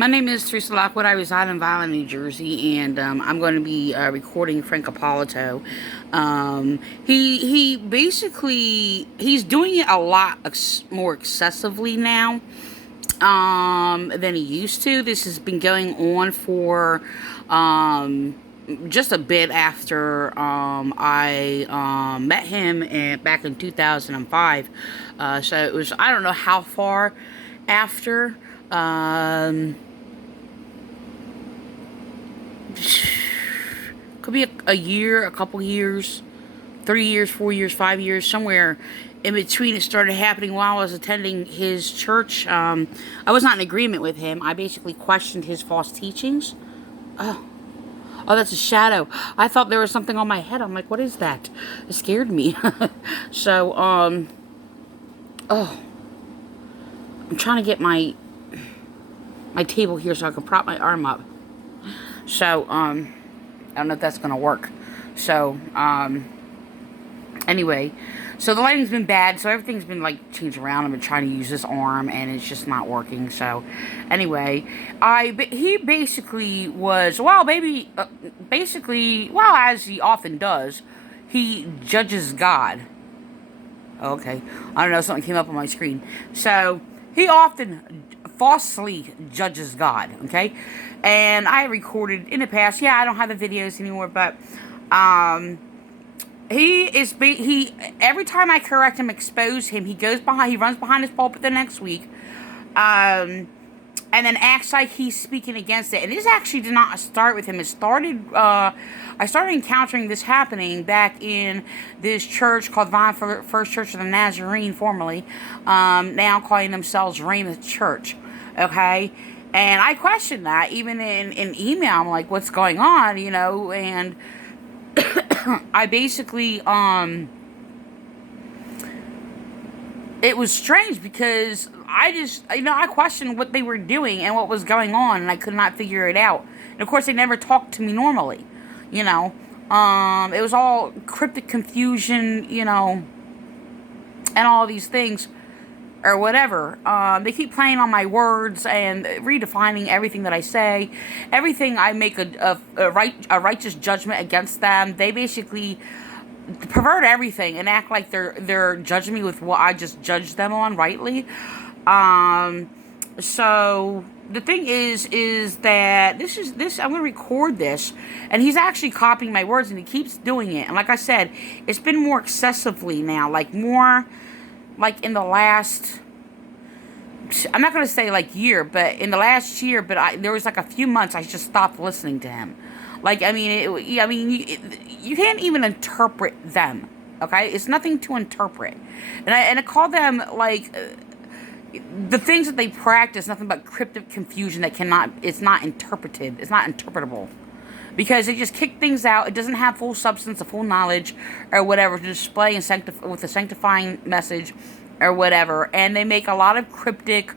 My name is Teresa Lockwood. I reside in Vineland, New Jersey, and I'm going to be recording Frank Ippolito. He basically he's doing it a lot more excessively now than he used to. This has been going on for just a bit after I met him back in 2005. So it was, I don't know how far after. Could be a year, a couple years, 3 years, 4 years, 5 years, somewhere in between. It started happening while I was attending his church. I was not in agreement with him. I basically questioned his false teachings. Oh, that's a shadow. I thought there was something on my head. I'm like, what is that? It scared me. So, oh, I'm trying to get my table here so I can prop my arm up. So, I don't know if that's going to work. So, anyway, so the lighting's been bad, so everything's been, like, changed around. I've been trying to use this arm, and it's just not working. So, anyway, he basically was, basically, as he often does, he judges God. Okay, I don't know, something came up on my screen. So, he often falsely judges God, okay? And I recorded in the past, I don't have the videos anymore, but he every time I correct him, expose him, he runs behind his pulpit the next week, and then acts like he's speaking against it. And this actually did not start with him. It started, I started encountering this happening back in this church called Vineland First Church of the Nazarene, formerly, now calling themselves Raymond Church, okay? And I questioned that, even in email. I'm like, what's going on, and I basically, it was strange because I questioned what they were doing and what was going on, and I could not figure it out. And of course, they never talked to me normally, it was all cryptic confusion, and all these things, or whatever. They keep playing on my words and redefining everything that I say. Everything I make a righteous judgment against them. They basically pervert everything and act like they're judging me with what I just judged them on rightly. So the thing is that this I'm gonna record this, and he's actually copying my words, and he keeps doing it. And like I said, it's been more excessively now, more like in the last, I'm not going to say like year, but in the last year, but there was like a few months I just stopped listening to him. Like, you can't even interpret them, okay? It's nothing to interpret. And I call them, like, the things that they practice, nothing but cryptic confusion that it's not interpreted, it's not interpretable. Because they just kick things out. It doesn't have full substance or full knowledge or whatever to display with a sanctifying message or whatever. And they make a lot of cryptic,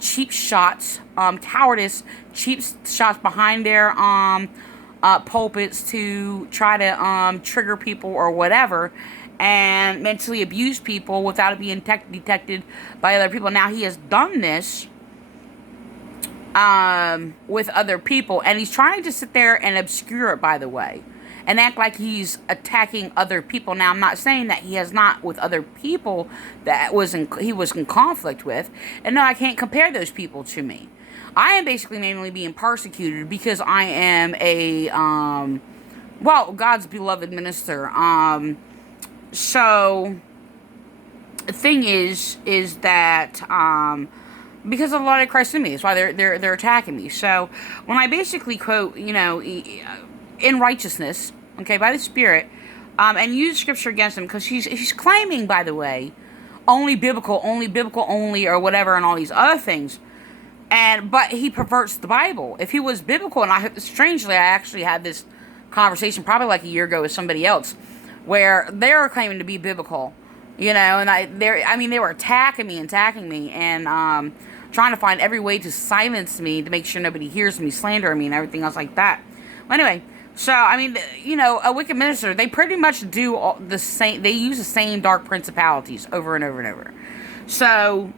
cheap shots, cowardice, cheap shots behind their pulpits to try to trigger people or whatever, and mentally abuse people without it being detected by other people. Now, he has done this with other people, and he's trying to sit there and obscure it, by the way, and act like he's attacking other people. Now, I'm not saying that he has not with other people that he was in conflict with, and no, I can't compare those people to me. I am basically mainly being persecuted because I am a God's beloved minister. So the thing is that because of a lot of Christ in me. That's why they're attacking me. So when I basically quote, in righteousness, okay, by the Spirit, and use scripture against him, because he's claiming, by the way, only biblical, or whatever, and all these other things. But he perverts the Bible. If he was biblical, and strangely, I actually had this conversation probably like a year ago with somebody else, where they're claiming to be biblical. And they were attacking me, and trying to find every way to silence me to make sure nobody hears me, slander me, and everything else like that. Well, anyway, so, a wicked minister, they pretty much do the same, they use the same dark principalities over and over and over. So,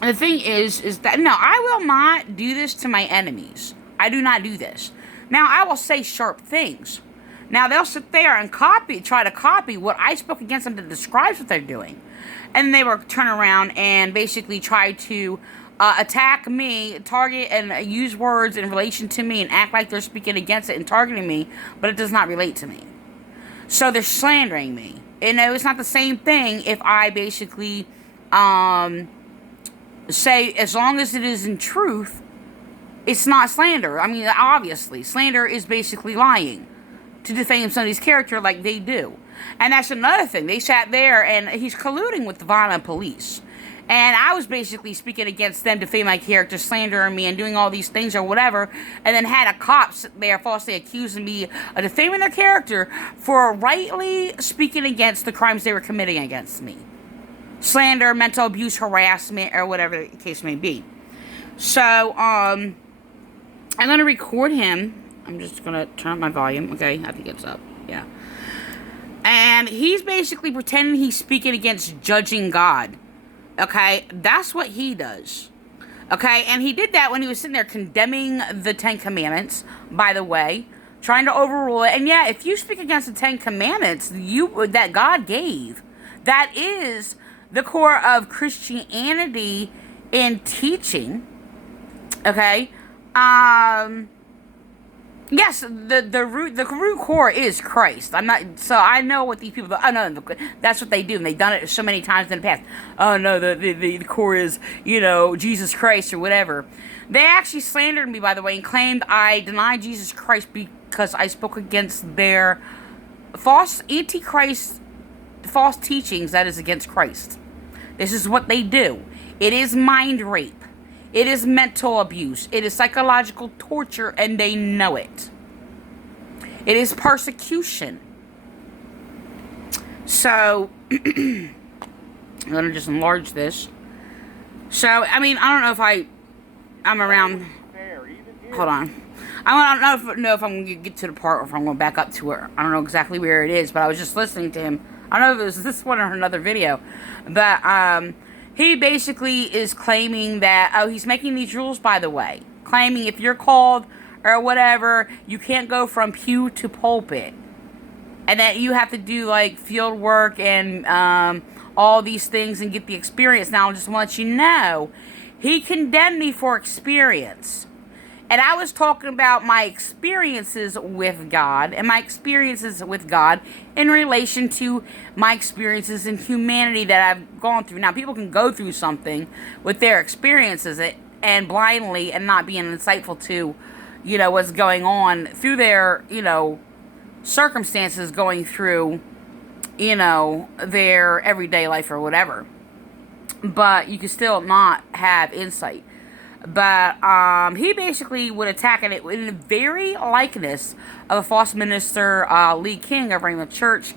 The thing is that, no, I will not do this to my enemies. I do not do this. Now, I will say sharp things. Now, they'll sit there and try to copy what I spoke against them that describes what they're doing. And they will turn around and basically try to attack me, target, and use words in relation to me and act like they're speaking against it and targeting me, but it does not relate to me. So they're slandering me. You know, it's not the same thing if I basically say, as long as it is in truth, it's not slander. I mean, obviously, slander is basically lying to defame somebody's character like they do. And that's another thing. They sat there and he's colluding with the Vineland Police. And I was basically speaking against them, defaming my character, slandering me, and doing all these things or whatever. And then had a cop sit there falsely accusing me of defaming their character for rightly speaking against the crimes they were committing against me. Slander, mental abuse, harassment, or whatever the case may be. So, I'm going to record him. I'm just going to turn up my volume. Okay, I think it's up. Yeah. And he's basically pretending he's speaking against judging God. Okay, that's what he does. Okay, and he did that when he was sitting there condemning the Ten Commandments, by the way, trying to overrule it. And yeah, if you speak against the Ten Commandments that God gave, that is the core of Christianity in teaching. Okay, yes, the root core is Christ. So I know what these people. Oh no, that's what they do, and they've done it so many times in the past. Oh no, the core is, you know, Jesus Christ or whatever. They actually slandered me, by the way, and claimed I denied Jesus Christ because I spoke against their false antichrist, false teachings that is against Christ. This is what they do. It is mind rape. It is mental abuse. It is psychological torture, and they know it. It is persecution. So, I'm going to just enlarge this. So, I mean, I don't know if I'm around. Hold on. I don't know if I'm going to get to the part or if I'm going to back up to it. I don't know exactly where it is, but I was just listening to him. I don't know if it was this one or another video. But, he basically is claiming that, he's making these rules, by the way. Claiming if you're called or whatever, you can't go from pew to pulpit. And that you have to do, like, field work and all these things and get the experience. Now, I just want to let you know, he condemned me for experience. And I was talking about my experiences with God and my experiences with God in relation to my experiences in humanity that I've gone through. Now, people can go through something with their experiences and blindly and not being insightful to, you know, what's going on through their, you know, circumstances going through, you know, their everyday life or whatever. But you can still not have insight. But he basically would attack it in the very likeness of a false minister, Lee King, over in the church.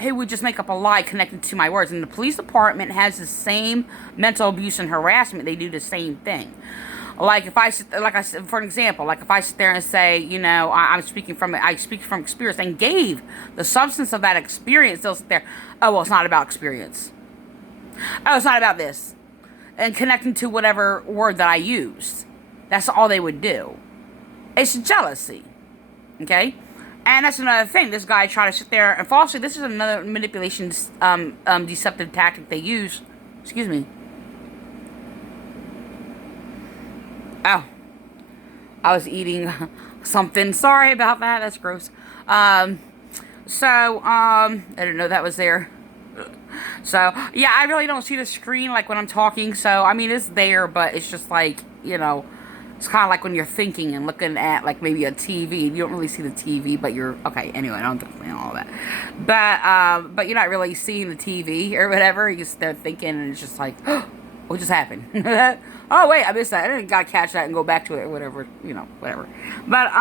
He would just make up a lie connected to my words. And the police department has the same mental abuse and harassment. They do the same thing. Like if I said, for an example, like if I sit there and say, you know, I speak from experience and gave the substance of that experience, they'll sit there, oh, well, it's not about experience. Oh, it's not about this. And connecting to whatever word that I used. That's all they would do. It's jealousy. Okay? And that's another thing. This guy tried to sit there and falsely. This is another manipulation, deceptive tactic they use. Excuse me. Oh. I was eating something. Sorry about that. That's gross. I didn't know that was there. So, yeah, I really don't see the screen, like, when I'm talking. So, I mean, it's there, but it's just, like, you know, it's kind of like when you're thinking and looking at, like, maybe a TV. You don't really see the TV, but you're, okay, anyway, I don't explain all that. But you're not really seeing the TV or whatever. You just start thinking, and it's just like, oh, what just happened? Oh, wait, I missed that. I didn't gotta catch that and go back to it or whatever, you know, whatever. But,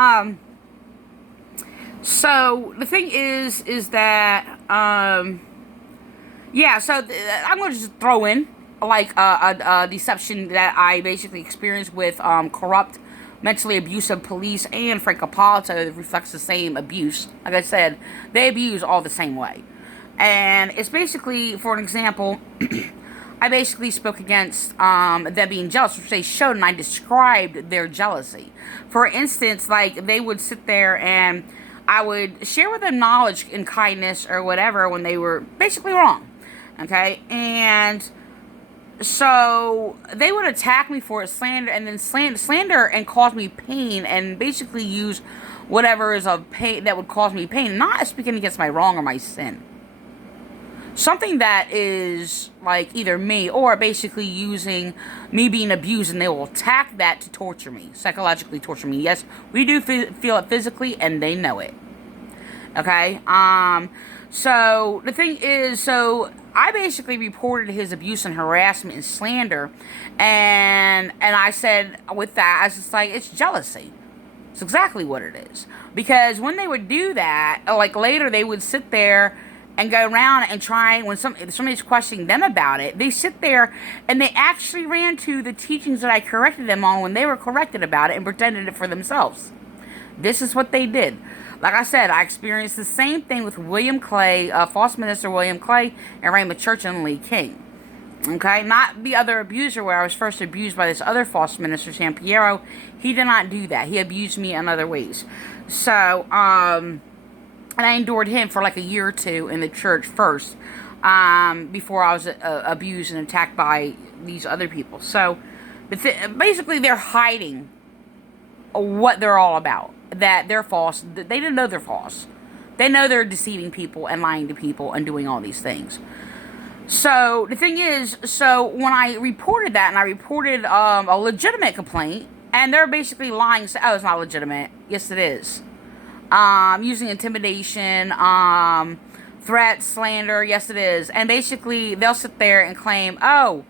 so, the thing is that, yeah, so I'm going to just throw in, like, a deception that I basically experienced with corrupt, mentally abusive police and Frank Ippolito that reflects the same abuse. Like I said, they abuse all the same way. And it's basically, for an example, I basically spoke against them being jealous, which they showed, and I described their jealousy. For instance, like, they would sit there and I would share with them knowledge and kindness or whatever when they were basically wrong. Okay? And so they would attack me for it, slander, and then slander and cause me pain, and basically use whatever is of pain that would cause me pain, not speaking against my wrong or my sin. Something that is like either me or basically using me being abused, and they will attack that to torture me, psychologically torture me. Yes, we do feel it physically, and they know it. Okay? So the thing is, so I basically reported his abuse and harassment and slander, and I said with that, I was just like, it's jealousy. It's exactly what it is. Because when they would do that, like later they would sit there and go around and try, when somebody's questioning them about it, they sit there and they actually ran to the teachings that I corrected them on when they were corrected about it and pretended it for themselves. This is what they did. Like I said, I experienced the same thing with William Clay, false minister William Clay, and Raymond Church and Lee King. Okay, not the other abuser where I was first abused by this other false minister, San Piero. He did not do that. He abused me in other ways. So, and I endured him for like a year or two in the church first, before I was abused and attacked by these other people. So, basically, they're hiding what they're all about. That they're false. They didn't know they're false. They know they're deceiving people and lying to people and doing all these things. So, the thing is, so when I reported that, and I reported a legitimate complaint, and they're basically lying, oh, it's not legitimate. Yes, it is. Using intimidation, threats, slander, yes, it is. And basically, they'll sit there and claim, oh,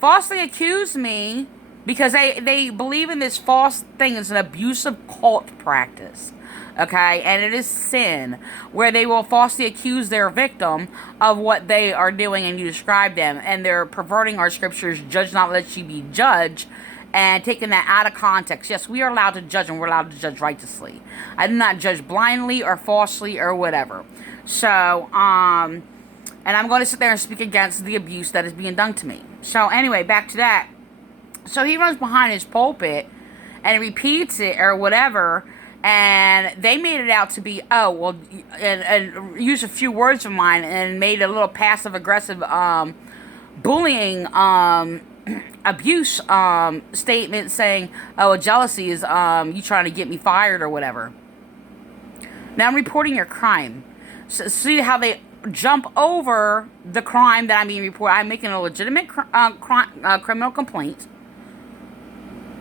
falsely accuse me, because they believe in this false thing. It's an abusive cult practice. Okay, and it is sin, where they will falsely accuse their victim of what they are doing, and you describe them, and they're perverting our scriptures, judge not lest ye be judged, and taking that out of context. Yes, we are allowed to judge, and we're allowed to judge righteously. I do not judge blindly or falsely or whatever. So, and I'm going to sit there and speak against the abuse that is being done to me. So anyway, back to that. So he runs behind his pulpit and repeats it or whatever, and they made it out to be, oh, well, and used a few words of mine and made a little passive-aggressive bullying abuse statement saying, oh, jealousy is you trying to get me fired or whatever. Now I'm reporting your crime. So see how they jump over the crime that I'm being reported. I'm making a legitimate criminal complaint.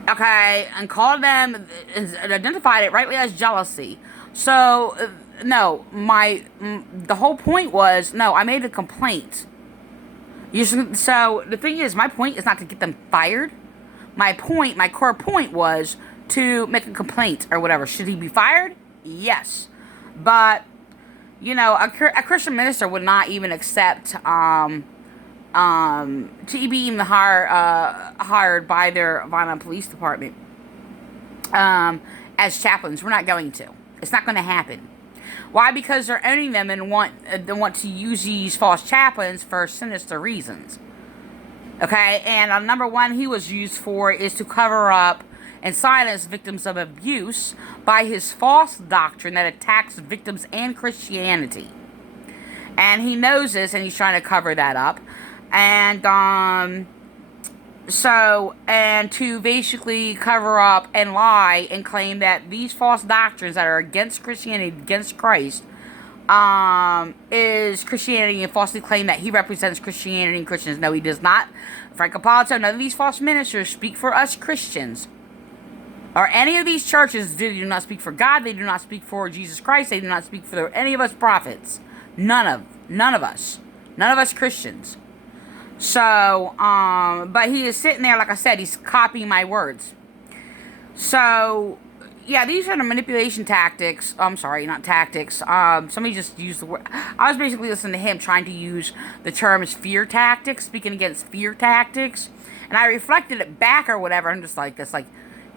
Okay, and called them, identified it rightly as jealousy. So, no, the whole point was, no, I made a complaint. So, the thing is, my point is not to get them fired. My core point was to make a complaint or whatever. Should he be fired? Yes. But, you know, a Christian minister would not even accept, to be even hired by their Vineland Police Department as chaplains. We're not going to. It's not going to happen. Why? Because they're owning them and want to use these false chaplains for sinister reasons. Okay, and number one, he was used for is to cover up and silence victims of abuse by his false doctrine that attacks victims and Christianity. And he knows this, and he's trying to cover that up. And, and to basically cover up and lie and claim that these false doctrines that are against Christianity, against Christ, is Christianity, and falsely claim that he represents Christianity and Christians. No, he does not. Frank Ippolito, none of these false ministers speak for us Christians. Or any of these churches do not speak for God. They do not speak for Jesus Christ. They do not speak for any of us prophets. None of us. None of us Christians. So, but he is sitting there, like I said, he's copying my words. So, yeah, these are the manipulation tactics. I'm sorry, not tactics. Somebody just used the word. I was basically listening to him trying to use the terms fear tactics, speaking against fear tactics. And I reflected it back or whatever. I'm just like, that's like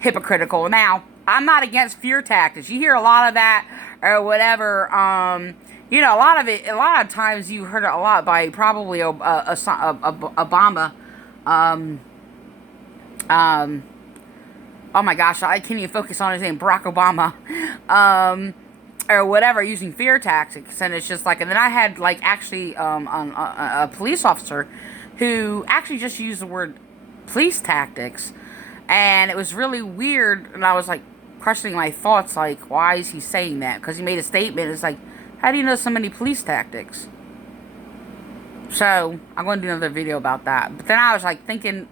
hypocritical. Now, I'm not against fear tactics. You hear a lot of that or whatever. A lot of it. A lot of times you heard it a lot by probably Obama. Um, oh my gosh, I can't even focus on his name. Barack Obama. Or whatever, using fear tactics, and it's just like, and then I had like actually a police officer who actually just used the word police tactics, and it was really weird, and I was like questioning my thoughts, like, why is he saying that? Because he made a statement. It's like, how do you know so many police tactics? So I'm going to do another video about that. But then I was like thinking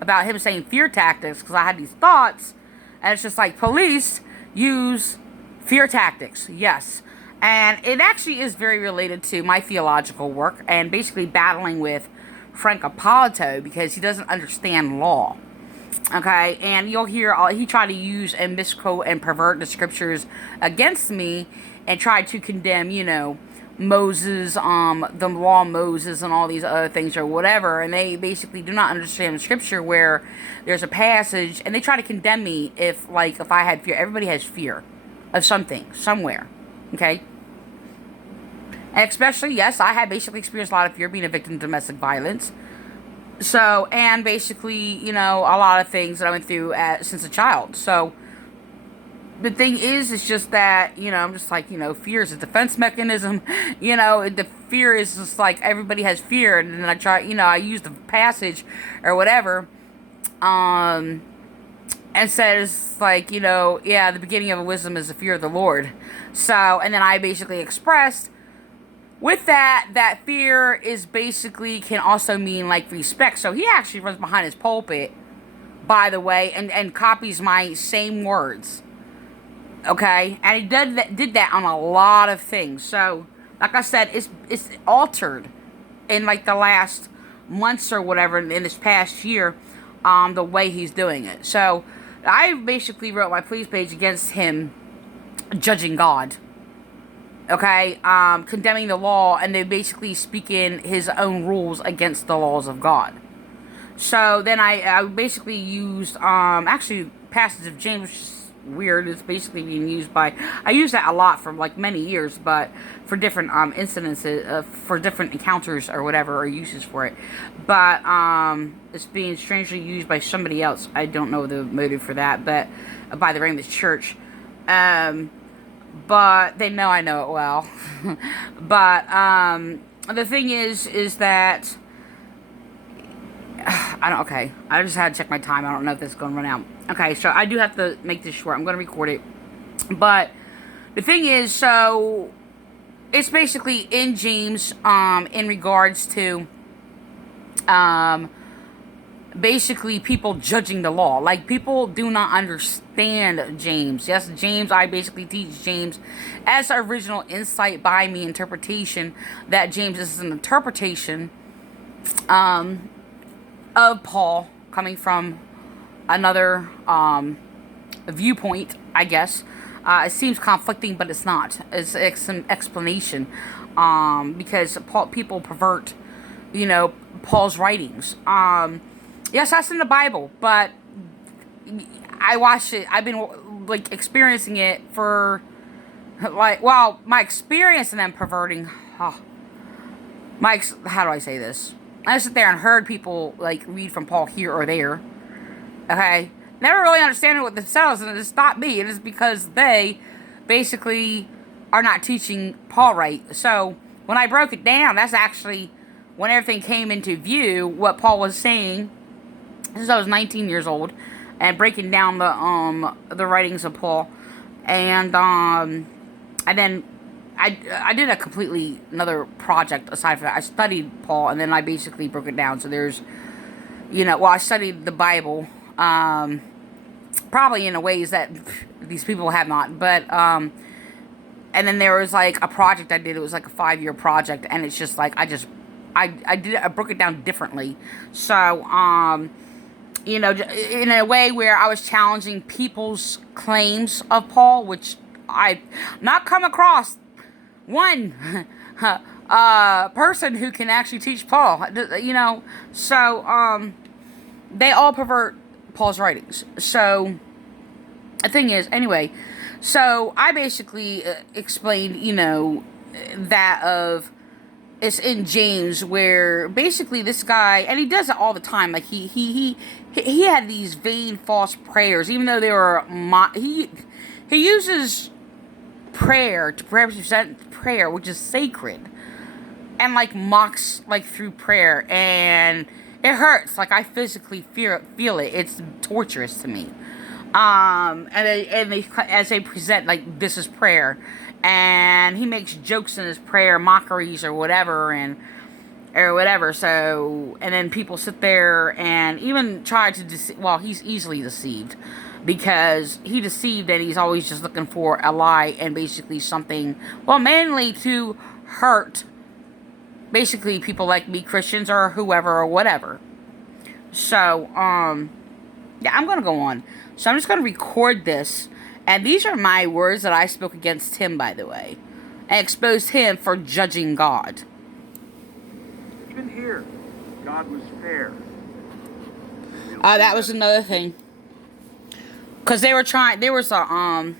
about him saying fear tactics, because I had these thoughts, and it's just like, police use fear tactics, yes. And it actually is very related to my theological work and basically battling with Frank Ippolito, because he doesn't understand law. Okay, and you'll hear he tried to use and misquote and pervert the scriptures against me and try to condemn, Moses, the law of Moses and all these other things or whatever, and they basically do not understand the scripture where there's a passage, and they try to condemn me if I had fear. Everybody has fear of something, somewhere, okay? And especially, yes, I had basically experienced a lot of fear being a victim of domestic violence. So, and basically, a lot of things that I went through since a child. So, the thing is just that, I'm just like, fear is a defense mechanism. The fear is just like, everybody has fear. And then I try, I use the passage or whatever, and says, like, the beginning of a wisdom is the fear of the Lord. So, and then I basically expressed with that fear is basically can also mean, like, respect. So he actually runs behind his pulpit, by the way, and copies my same words. Okay? And he did that on a lot of things. So, like I said, it's altered in, like, the last months or whatever, in this past year, the way he's doing it. So, I basically wrote my police page against him judging God. Okay? Condemning the law, and they basically speak in his own rules against the laws of God. So, then I basically used, actually, passage of James, which is weird. It's basically being used by, I use that a lot for, like, many years, but for different, incidences, for different encounters or whatever, or uses for it. But, it's being strangely used by somebody else. I don't know the motive for that, but, by the Vineland Church. But they know I know it well. But, the thing is that, okay, I just had to check my time. I don't know if this is going to run out. Okay, so I do have to make this short. I'm going to record it. But the thing is, so it's basically in James, in regards to, basically people judging the law. Like, people do not understand James. Yes, James, I basically teach James as original insight by me interpretation, that James is an interpretation, of Paul coming from another viewpoint, I guess. It seems conflicting, but it's not. It's an explanation, because people pervert, Paul's writings. Yes, that's in the Bible, but I watched it. I've been like experiencing it for my experience in them perverting. How do I say this? I sit there and heard people, like, read from Paul here or there. Okay? Never really understanding what themselves, and it stopped me. It is because they basically are not teaching Paul right. So, when I broke it down, that's actually when everything came into view, what Paul was saying, since I was 19 years old, and breaking down the writings of Paul. And then I did a completely another project aside from that. I studied Paul, and then I basically broke it down. So there's, I studied the Bible, probably in a ways that these people have not. But, and then there was, like, a project I did. It was, like, a 5-year project, and it's just, like, I broke it down differently. So, in a way where I was challenging people's claims of Paul, which I've not come across one person who can actually teach Paul, so they all pervert Paul's writings. So The thing is, anyway, so I basically explained, that of it's in James where basically this guy, and he does it all the time. Like he had these vain false prayers, even though they were he uses prayer to represent prayer, which is sacred, and like mocks like through prayer, and it hurts. Like I physically feel it. It's torturous to me. And they as they present like this is prayer, and he makes jokes in his prayer, mockeries or whatever, So, and then people sit there and even try to deceive. Well, he's easily deceived because he deceived, and he's always just looking for a lie and basically something. Well, mainly to hurt, basically people like me, Christians or whoever or whatever. So, yeah, I'm gonna go on. So I'm just gonna record this. And these are my words that I spoke against him, by the way. And exposed him for judging God. Even here, God was fair. That was another thing. Because they were trying, there was a, I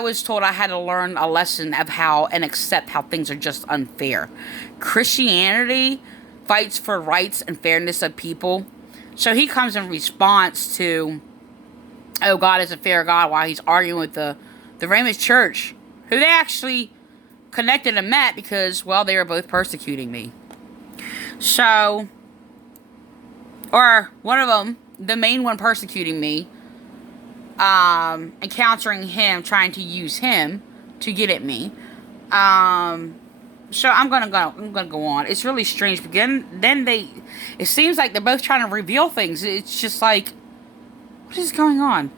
was told I had to learn a lesson of how and accept how things are just unfair. Christianity fights for rights and fairness of people. So he comes in response to, oh, God is a fair God, while he's arguing with the Raymond Church, who they actually connected and met because, well, they were both persecuting me. So, or one of them, the main one persecuting me, encountering him, trying to use him to get at me. So I'm gonna go on. It's really strange because then it seems like they're both trying to reveal things. It's just like, what is going on?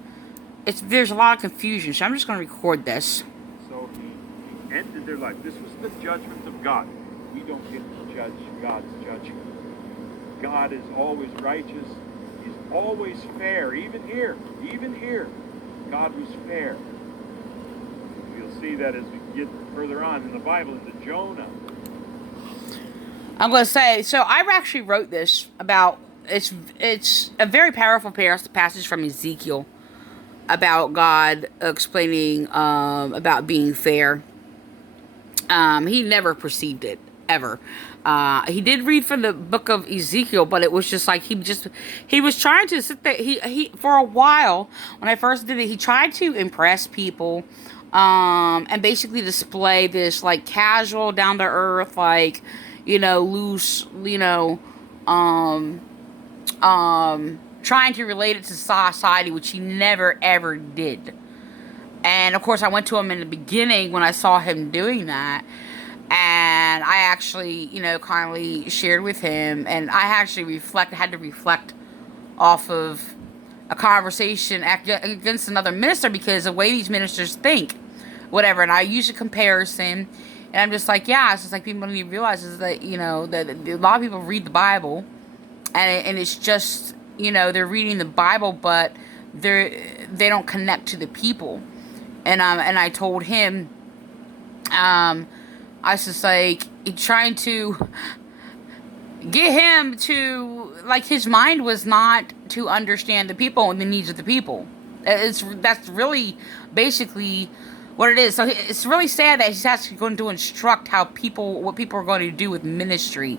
There's a lot of confusion, so I'm just going to record this. So he ended their life. This was the judgment of God. We don't get to judge God's judgment. God is always righteous. He's always fair. Even here, God was fair. We'll see that as we get further on in the Bible, into Jonah. I'm going to say, so I actually wrote this about. It's a very powerful passage from Ezekiel about God explaining about being fair. He never perceived it, ever. He did read from the book of Ezekiel, but it was just like he was trying to sit there. He for a while, when I first did it, he tried to impress people and basically display this like casual, down to earth, like, loose, trying to relate it to society, which he never ever did. And of course I went to him in the beginning when I saw him doing that, and I actually, kindly shared with him, and I actually had to reflect off of a conversation against another minister, because the way these ministers think, whatever, and I use a comparison, and I'm just like, yeah, it's just like people don't even realize is that, that a lot of people read the Bible, and it's just, they're reading the Bible, but they don't connect to the people. And I told him, I was just like, trying to get him to, like, his mind was not to understand the people and the needs of the people. That's really basically what it is. So it's really sad that he's actually going to instruct what people are going to do with ministry,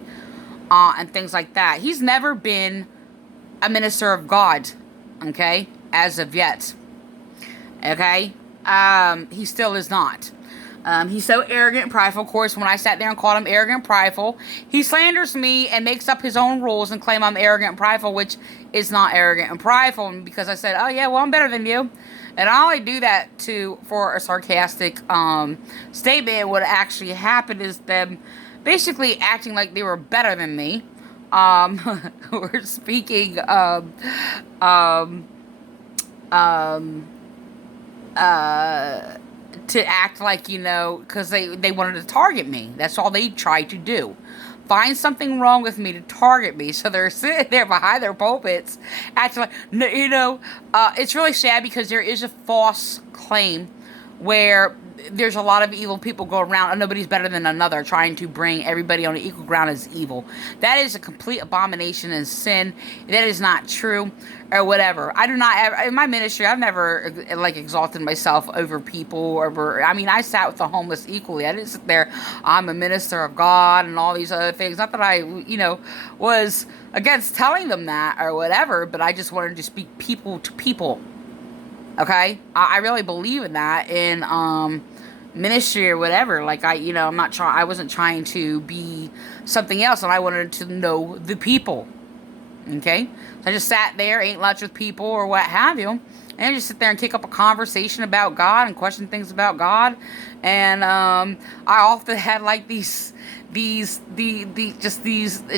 and things like that. He's never been a minister of God, okay, as of yet, okay. He still is not. He's so arrogant and prideful. Of course, when I sat there and called him arrogant and prideful, he slanders me and makes up his own rules and claim I'm arrogant and prideful, which is not arrogant and prideful, because I said, oh yeah, well, I'm better than you. And I only do that for a sarcastic statement. What actually happened is them basically acting like they were better than me. We're speaking to act like, because they wanted to target me. That's all they tried to do. Find something wrong with me to target me. So they're sitting there behind their pulpits acting like, it's really sad, because there is a false claim where there's a lot of evil people go around, and nobody's better than another, trying to bring everybody on an equal ground as evil. That is a complete abomination and sin. That is not true, or whatever. I do not ever, in my ministry, I've never like exalted myself over people, or I mean, I sat with the homeless equally. I didn't sit there, I'm a minister of God and all these other things. Not that I, was against telling them that or whatever, but I just wanted to speak people to people. Okay, I really believe in that in ministry or whatever. Like I wasn't trying to be something else, and I wanted to know the people. Okay, so I just sat there, ate lunch with people or what have you, and I just sit there and kick up a conversation about God and question things about God. And I often had like these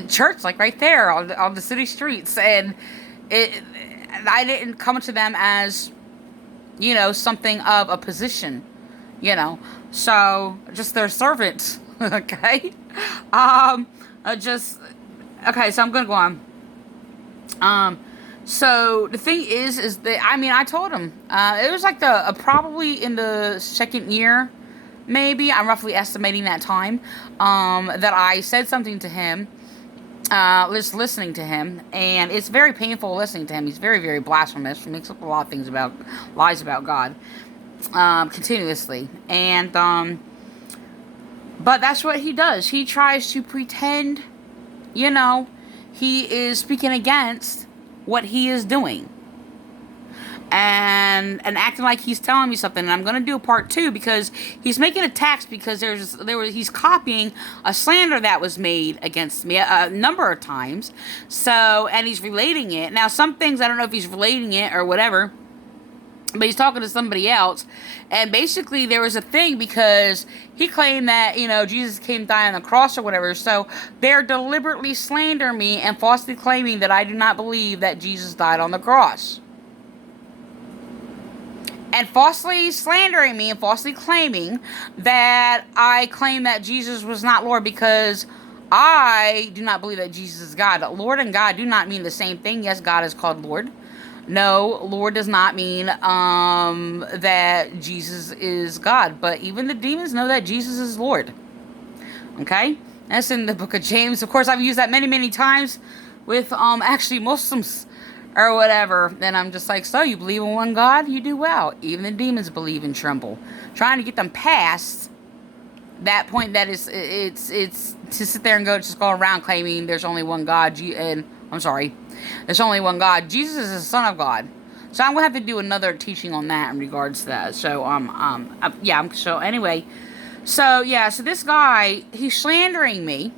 church like right there on the city streets, and I didn't come to them as something of a position, so just their servants. Okay. Okay, so I'm gonna go on. So the thing is that, I told him, it was like probably in the second year, maybe, I'm roughly estimating that time, that I said something to him, just listening to him, and it's very painful listening to him. He's very, very blasphemous. He makes up a lot of things lies about God, continuously, and, but that's what he does. He tries to pretend, he is speaking against what he is doing. And acting like he's telling me something. And I'm going to do a part 2 because he's making attacks because he's copying a slander that was made against me a number of times. So, and he's relating it. Now, some things, I don't know if he's relating it or whatever, but he's talking to somebody else. And basically there was a thing because he claimed that, Jesus came die on the cross or whatever. So they're deliberately slandering me and falsely claiming that I do not believe that Jesus died on the cross. And falsely slandering me and falsely claiming that I claim that Jesus was not Lord because I do not believe that Jesus is God. Lord and God do not mean the same thing. Yes, God is called Lord. No, Lord does not mean that Jesus is God. But even the demons know that Jesus is Lord. Okay? That's in the book of James. Of course, I've used that many, many times with actually Muslims or whatever. Then I'm just like, so you believe in one God? You do well. Even the demons believe and tremble. Trying to get them past that point that it's to sit there and just go around claiming there's only one God. There's only one God. Jesus is the Son of God. So I'm gonna have to do another teaching on that in regards to that. So so anyway, so this guy, he's slandering me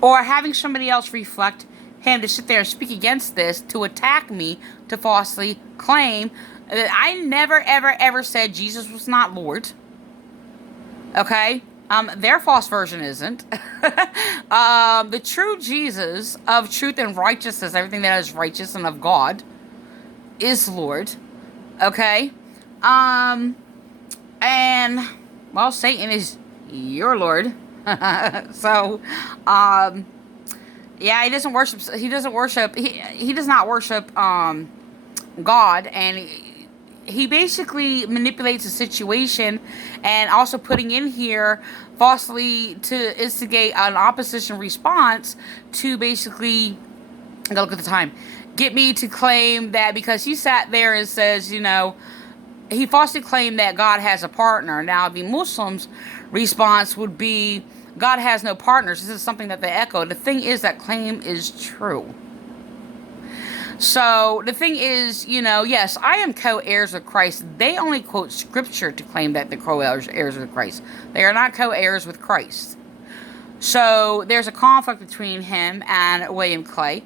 or having somebody else reflect him to sit there and speak against this, to attack me, to falsely claim that I never, ever, ever said Jesus was not Lord. Okay? Their false version isn't. The true Jesus of truth and righteousness, everything that is righteous and of God, is Lord. Okay? And, well, Satan is your Lord. So, yeah, he does not worship God, and he basically manipulates the situation, and also putting in here falsely to instigate an opposition response to basically, I gotta look at the time, get me to claim that because he sat there and says, he falsely claimed that God has a partner. Now, the Muslims' response would be, God has no partners. This is something that they echo. The thing is, that claim is true. So, the thing is, yes, I am co-heirs with Christ. They only quote scripture to claim that they're co-heirs with Christ. They are not co-heirs with Christ. So, there's a conflict between him and William Clay.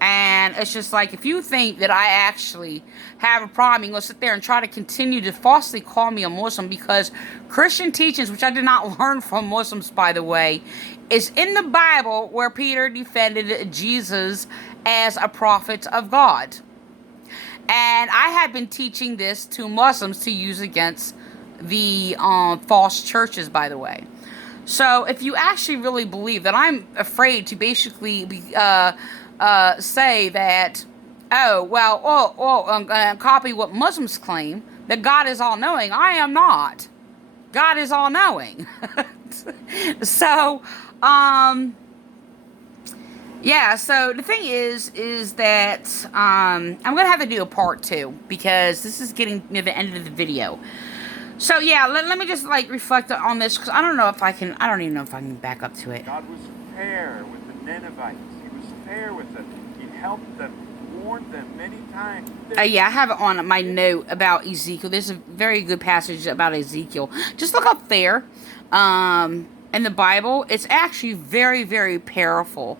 And it's just like, if you think that I actually have a problem, you're going to sit there and try to continue to falsely call me a Muslim, because Christian teachings, which I did not learn from Muslims, by the way, is in the Bible where Peter defended Jesus as a prophet of God. And I have been teaching this to Muslims to use against the false churches, by the way. So if you actually really believe that I'm afraid to basically say that, copy what Muslims claim, that God is all-knowing. I am not. God is all knowing. So, yeah, so the thing is that, I'm going to have to do a part 2, because this is getting near the end of the video. So, yeah, let me just, like, reflect on this, because I don't even know if I can back up to it. God was fair with the Ninevites. He was fair with them. He helped them, warned them many times. Yeah, I have it on my note about Ezekiel. There's a very good passage about Ezekiel. Just look up there, in the Bible. It's actually very, very powerful,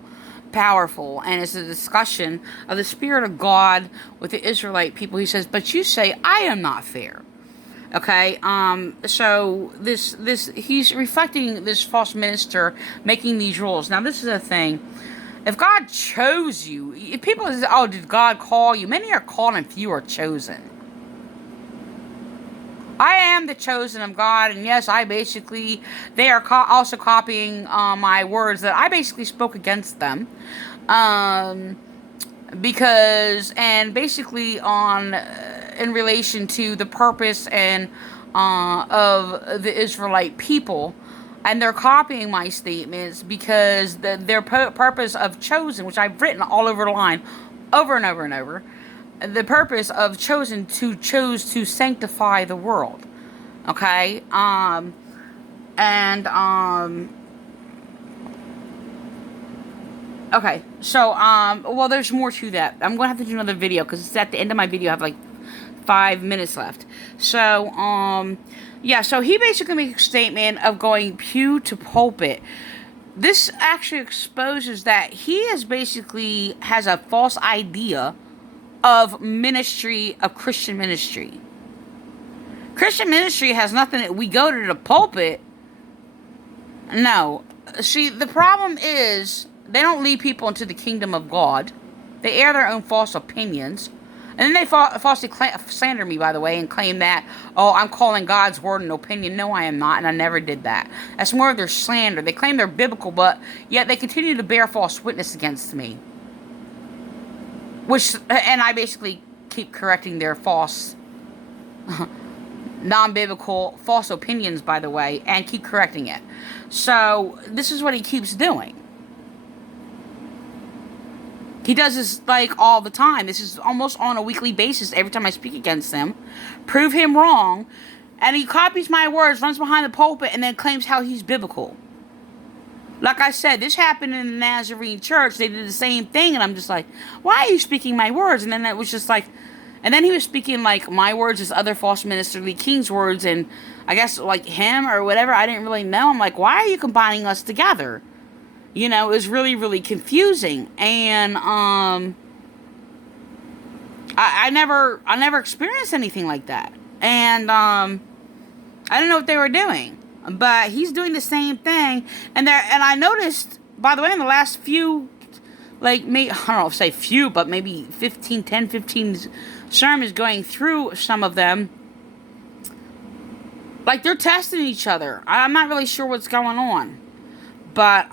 and it's a discussion of the Spirit of God with the Israelite people. He says, but you say, I am not fair. Okay, so he's reflecting this false minister making these rules. Now, this is the thing. If God chose you, if people say, oh, did God call you? Many are called and few are chosen. I am the chosen of God, and yes, they are also copying my words that I basically spoke against them. In relation to the purpose and of the Israelite people, and they're copying my statements because their purpose of chosen, which I've written all over the line, over and over and over, the purpose of chosen chose to sanctify the world. Okay, okay, so, well, there's more to that. I'm going to have to do another video, because it's at the end of my video. I have, like, 5 minutes left. So, yeah, so he basically makes a statement of going pew to pulpit. This actually exposes that he has a false idea of ministry, of Christian ministry. Christian ministry has nothing, we go to the pulpit. No. See, the problem is, they don't lead people into the kingdom of God. They air their own false opinions. And then they falsely slander me, by the way, and claim that, oh, I'm calling God's word an opinion. No, I am not, and I never did that. That's more of their slander. They claim they're biblical, but yet they continue to bear false witness against me. And I basically keep correcting their false, non-biblical, false opinions, by the way, and keep correcting it. So, this is what he keeps doing. He does this, like, all the time. This is almost on a weekly basis every time I speak against him. Prove him wrong. And he copies my words, runs behind the pulpit, and then claims how he's biblical. Like I said, this happened in the Nazarene church. They did the same thing, and I'm just like, why are you speaking my words? And then it was just like, and then he was speaking, like, my words as other false minister Lee King's words, and I guess, like, him or whatever. I didn't really know. I'm like, why are you combining us together? You know, it was really, really confusing. And, I never experienced anything like that. And, I didn't know what they were doing. But he's doing the same thing. And I noticed, by the way, in the last few, like, I don't know if say few, but maybe 15 sermons going through some of them, like, they're testing each other. I'm not really sure what's going on. But,